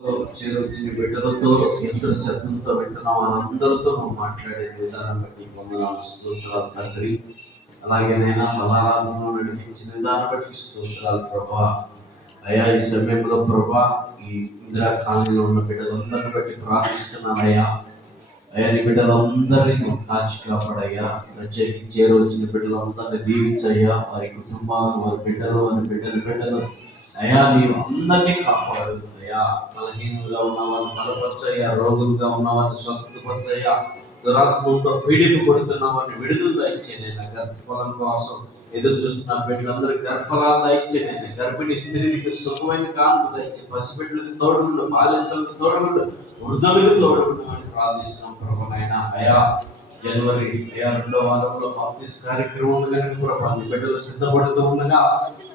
చేరొచ్చిన బిడ్డలతో ఎంతో శబ్దంతో వింటున్న వాళ్ళందరితో నువ్వు మాట్లాడే విధానం బట్టి వందనాలు స్తోత్రాలు తండ్రి. అలాగే నైనా బలారాధనలో నడిపించిన విధానం బట్టి స్తోత్రాలు ప్రభా. అయ్యా ఈ సమయంలో ప్రభా ఈ ఇందిరా కాలనీలో ఉన్న బిడ్డలందరిని బట్టి ప్రార్థిస్తున్నానయ్యా. అయ్యా నీ బిడ్డలందరినీ నువ్వు కాచి కాపాడయ్యా. ప్రత్యేకించి చేరొచ్చిన బిడ్డలందరినీ దీవించయ్యా. వారి కుటుంబాలను వారి బిడ్డలు అయ్యా నీవు అందరినీ కాపాడు అయ్యా. బలహీనులుగా ఉన్నవారిని బలపరచయ్యా. రోగులుగా ఉన్నవారిని స్వస్థపరచయ్యా. దురాత్మలతో పీడిపు కొడుతున్న వారిని విడుదల దయచేయనైనా. గర్భఫలం కోసం ఎదురు చూస్తున్న బిడ్డలందరికీ గర్భఫలాలు దయచేయనైనా. గర్భిణీ స్త్రీకి సుఖమైన కాంతి దయచే. పసిబిడ్డలకు తోడుగుండు, బాలింతలకు తోడుగుండు, వృద్ధులకు తోడుగుండు అని ప్రార్థిస్తున్నాం ప్రభునైనా. అయ్యా జనవరి 2వ వారంలో బాప్తిస్ట్ కార్యక్రమం కనుక ప్రభా నీ బిడ్డలు సిద్ధపడుతూ ఉండగా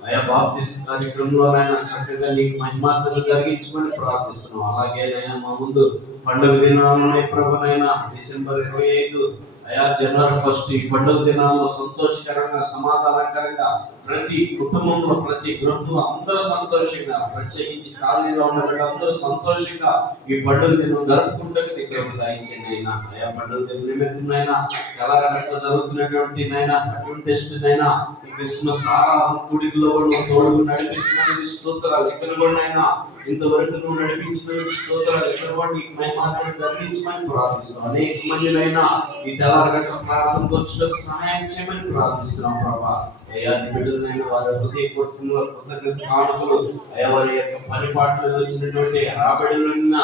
అయా బాప్తిస్ట్ కార్యక్రమంలోనైనా చక్కగా నీకు మహిమార్తలు జరిగించమని ప్రార్థిస్తున్నాం. అలాగే అయినా మా ముందు పండుగ దినాలనే ప్రభునైనా డిసెంబర్ 25 అయా జనవరి 1 ఈ పండుగ దినాల్లో సంతోషకరంగా సమాధానకరంగా ప్రతి కుటుంబంలో ప్రతి గృహంలో అందరూ సంతోషంగా, ప్రత్యేకించి కాలనీలో ఉన్న అందరూ సంతోషంగా ఈ పండుగ దినం జరుపుకుంటే నీకు దయచేయండి అయినా. అయా పండుగ దినం నిమిత్తమైనా ఎలాగ జరుగుతున్నటువంటి నైనా అటువంటి నైనా ఈ క్రిస్మస్ ఆరాధన కూడికలో తోడు నడిపిస్తున్న స్తోత్రాలు. ఇక్కడ కూడా అయినా ఇంతవరకు నువ్వు నడిపించిన స్తోత్రాలు. ఇక్కడ కూడా నీకు మహిమార్తలు జరిగించమని ప్రార్థిస్తున్నాం. అనేక మందినైనా ఈ తెల్లారగట్ల ప్రార్థనకు వచ్చినకు సహాయం చేయమని ప్రార్థిస్తున్నాం ప్రభా. అయ్యా నీ బిడ్డలైన వారి హృదయపూర్వకంగా కృతజ్ఞత కానుకలు అయ్యా వారి యొక్క పరిపాట్లు వచ్చినటువంటి రాబడిన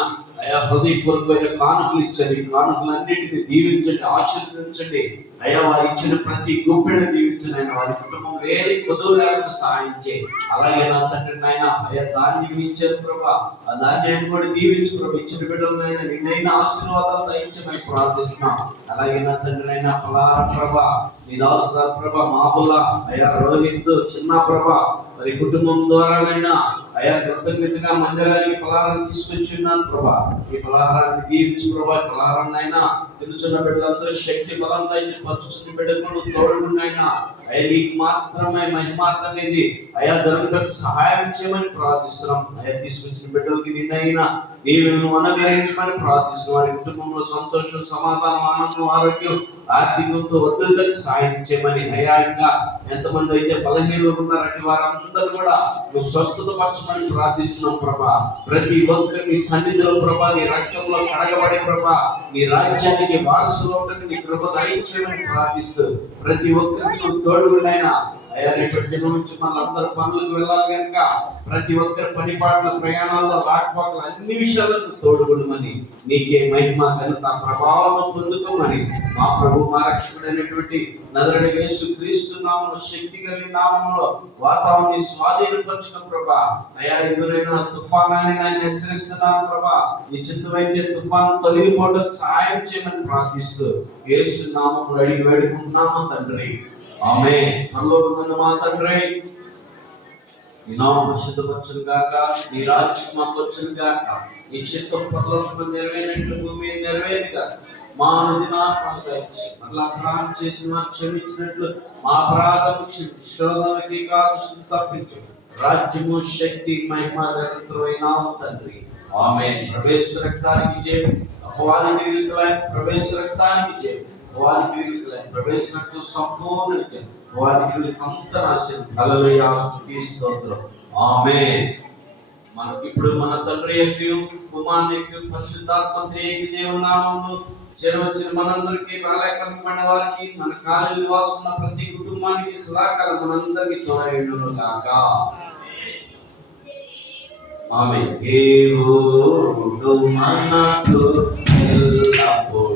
అయా హృదయపూర్వకమైన కానుకలు ఇచ్చండి. కానుకలన్నింటినీ దీవించండి, ఆశీర్వదించండి. అయ్యా వారు ఇచ్చిన ప్రతి గుప్పెని దీవించండి. ఆయన వారి కుటుంబం వేరే కొదువు లేకుండా సహాయం చేయి. అలాగే నా తండ్రి నాయన అయ్యా ధాన్యం ఇచ్చారు ప్రభా, ఆ ధాన్యాన్ని కూడా దీవించు ప్రభా. ఇచ్చిన బిడ్డలైనా నిన్నైనా ఆశీర్వాదాలు దయచమని ప్రార్థిస్తున్నాం. అలాగే నా తండ్రి అయినా ఫలారా ప్రభా నీ దాసు ప్రభా మాబుల్లా అయ్యా రోహిత్ చిన్న ప్రభా మరి కుటుంబం ద్వారానైనా అయా కృతజ్ఞతగా మందిరానికి ఫలాహారం తీసుకొచ్చున్నాను ప్రభా. ఈ ఫలాహారాన్ని దీవించి ప్రభా. ఫలాహారాన్ని అయినా తెలుసున్న బిడ్డలందరూ శక్తి బలం దయచి పరుచున్న బిడ్డలు తోడుకున్నైనా అయ్యా నీకు మాత్రమే మహిమార్థం అనేది అయా జరుగుటకు సహాయం చేయమని ప్రార్థిస్తున్నాం. అయా తీసుకొచ్చిన బిడ్డలకి నిన్నైనా దేవులను అనుగ్రహించమని ప్రార్థిస్తున్నాం. వారి కుటుంబంలో సంతోషం, సమాధానం, ఆనందం, ఆరోగ్యం, ఆర్థికంతో వద్దకు సహాయం చేయమని. అయా ఇంకా ఎంతమంది అయితే బలహీనలు ఉన్నారంటే వారందరూ కూడా నువ్వు స్వస్థత పరచమని ప్రార్థిస్తున్నాం ప్రభా. ప్రతి ఒక్కరిని సన్నిధిలో ప్రభా నీ రక్తంలో కడగబడి ప్రభా నీ రాజ్యానికి వారసులు ఉండని నీ కృప దయచేయమని ప్రార్థిస్తూ ప్రతి ఒక్కరికి నువ్వు తోడుగునైనా అయ్యా రేపటి దినం నుంచి మనందరూ పనులకు వెళ్ళాలి కనుక ప్రతి ఒక్కరి పనిపాట్ల ప్రయాణాల్లో రాకపోకలు అన్ని విషయాలకు తోడుగుండమని నీకే మహిమ ఘనత ప్రభావం పొందుకోమని మా ప్రభు మా రక్షకుడైనటువంటి నజరేయుడైన యేసుక్రీస్తు నామములో శక్తి కలిగిన నామములో వాతావరణాన్ని స్వాధీనపరచుకున్న ప్రభా. అయ్యా ఎదురైన తుఫానాన్ని నేను హెచ్చరిస్తున్నాను ప్రభా. నీ చిత్తమైతే తుఫాను తొలగిపోవడానికి సహాయం చేయమని ప్రార్థిస్తూ యేసు నామములో అడిగి వేడుకుంటున్నాము తండ్రి. ఆమేన్. పరలోకమందు మా తండ్రి నీ నామం పరిశుద్ధపరచును గాక, నీ రాజ్యం మాకు వచ్చును గాక, నీ చిత్తం పరలోకమందు నెరవేరినట్లు భూమి మీద నెరవేరును గాక. మా అనుదినాహారము దయచేసి మరలా అపరాధం చేసిన క్షమించినట్లు మా అపరాధము క్షమించు. శోధనకి కాదు తప్పించు. రాజ్యము శక్తి మహిమ నిరంతరమైన తండ్రి. ఆమేన్. ప్రవేశ రక్తానికి జయం. అపవాది క్రియలకు ప్రవేశ రక్తానికి జయం. అపవాది క్రియలకు ప్రవేశినట్టు సంపూర్ణ జయం. అపవాది క్రియలకు అంత నాశనం. హల్లెలూయా స్తుతి స్తోత్రం. ఆమేన్. మనకి ఇప్పుడు మన తండ్రి యొక్క కుమారుని యొక్క పరిశుద్ధాత్మ దేవుని నామములో చేరవచ్చిన మనందరికీ బాలకమైన వారికి మన కాలనీ నివాసం ఉన్న ప్రతి కుటుంబానికి సదాకాలం మనందరికీ తోడైండును గాక. ఆమేన్. దేవుడు మనకు ఎల్లప్పుడూ